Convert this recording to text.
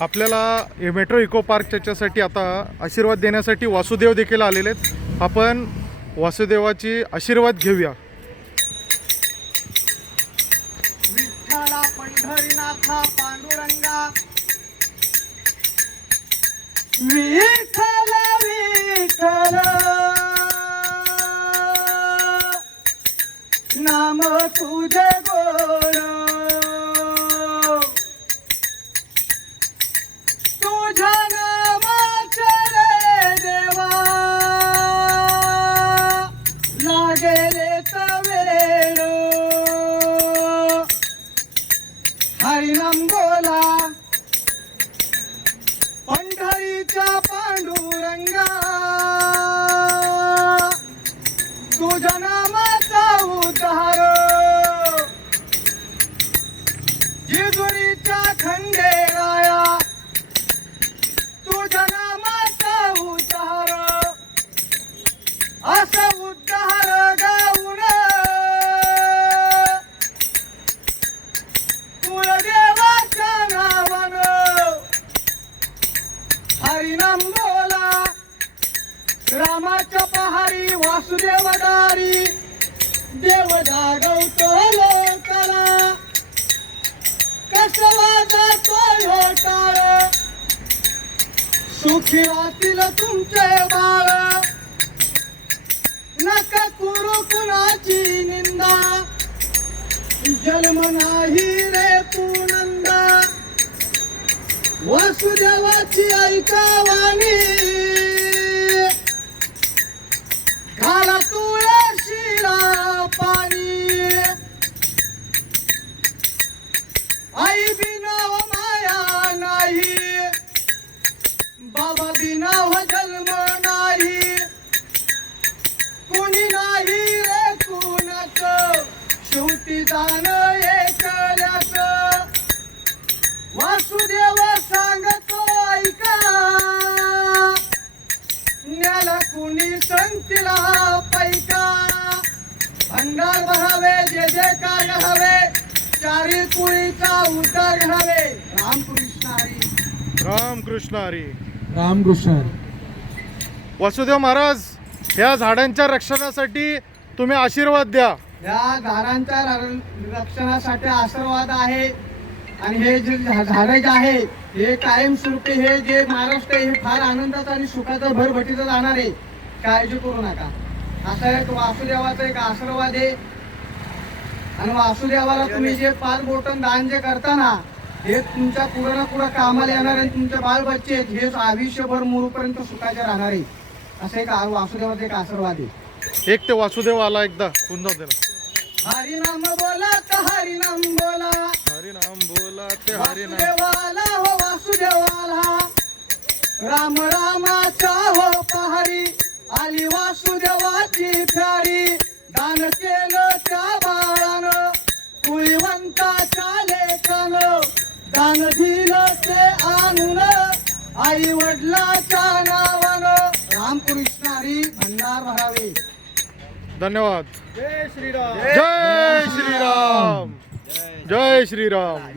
आपल्याला metro eco park त्याच्यासाठी आता आशीर्वाद देण्यासाठी वासुदेव देखील आलेले आहेत. आपण वासुदेवाची आशीर्वाद घेऊया. विठ्ठला पंढरीनाथा पांडुरंगा. विठ्ठल विठ्ठल. नाम तुझे गो रंगोला बोला पंढरीच्या पांडुरंगा हरिनाम बोला. रामाच्या पहारी वासुदेवदारी देव जागवतो लोकाला. कसला जातो ह्यो सुखी राहतील तुमचे बाळ. नका करू कुणाची निंदा. जन्म नाही वसुदेवाची ऐकावानी. घाला तुळशीला पाणी. आई बिना माया नाही. बाबा बिनाव जन्म नाही. कुणी नाही रे कुणाच? शेवटी जाण कुणी संतीला पैका? भंडार भरावे जे जे काय घडावे चारी कुळीचा उद्धार घडावे रामकृष्ण हरी. रामकृष्ण हरी. रामकृष्ण वासुदेव महाराज या झाडांच्या रक्षणासाठी तुम्ही आशीर्वाद द्या. या झाडांच्या रक्षणासाठी आशीर्वाद आहे. आणि हे जे झा- झाडं जे आहे हे कायमस्वरूपी हे जे महाराष्ट्र हे फार आनंदाचं आणि सुखाचं भरभटीचं जाणार आहे. काळजी करू नका. असा एक वासुदेवाचा एक आशीर्वाद आहे. आणि वासुदेवाला तुम्ही जे पाच बोटन दान जे करताना हे तुमच्या पुढं ना पुढं कामाला येणार आहे तुमचे बाल बच्चे आहेत हे आयुष्यभर मुरूपर्यंत सुखाचे राहणार आहे. असं एक वासुदेवाचा एक आशीर्वाद आहे. एक ते वासुदेव आला एकदा पुन्हा हरिनाम बोला तर हरिनाम बोला. हरिनाम बोला ते हरिनाम. वासुदेवाला हो वासुदेवाला. राम रामाच्या हो पहारी आली वासुदेवाची फ्यारी दान केलं त्या बाळानं कुळवंताच्या लेखानं. दान दिलं ते आणून आई वडिलाच्या नावानं. रामकृष्ण हरी भंडार भरावे. धन्यवाद। जय श्रीराम। जय श्रीराम। जय श्रीराम।